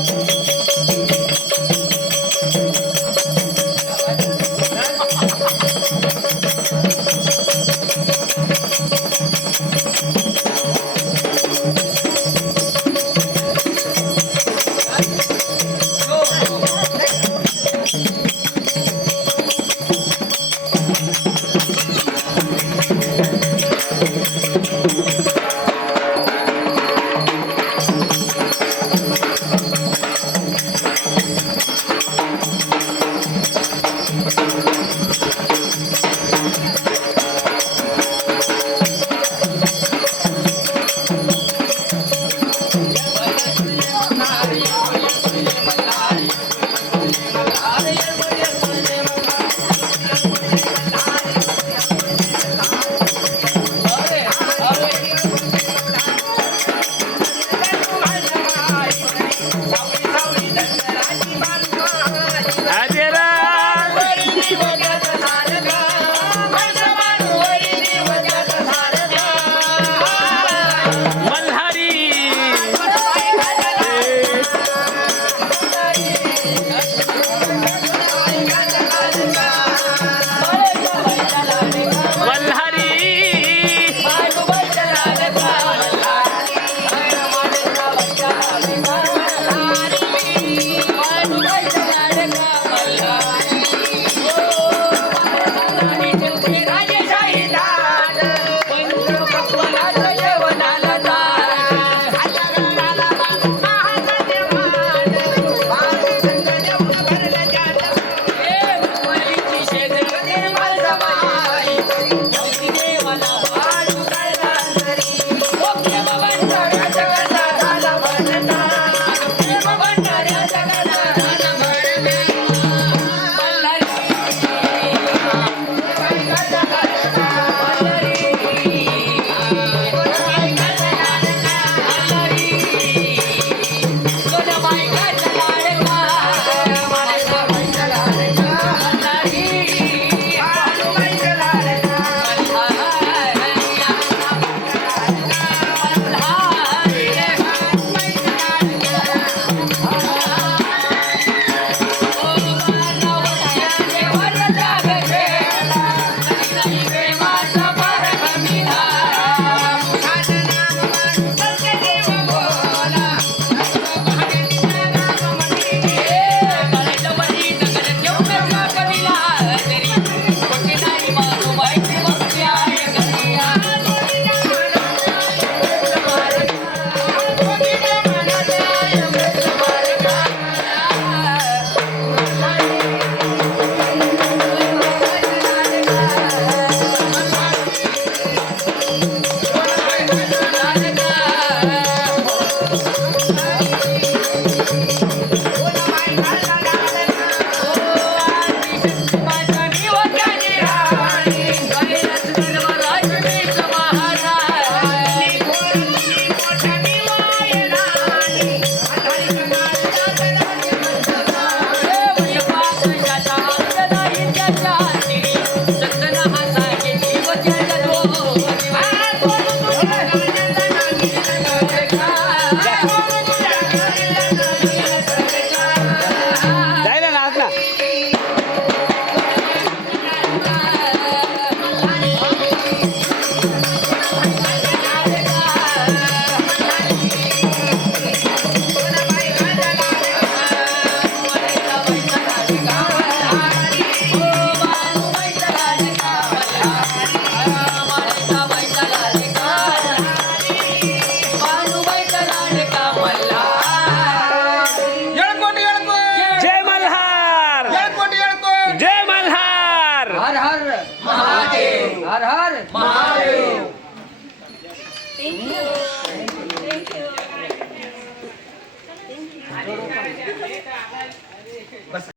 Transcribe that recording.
Thank you. Thank you.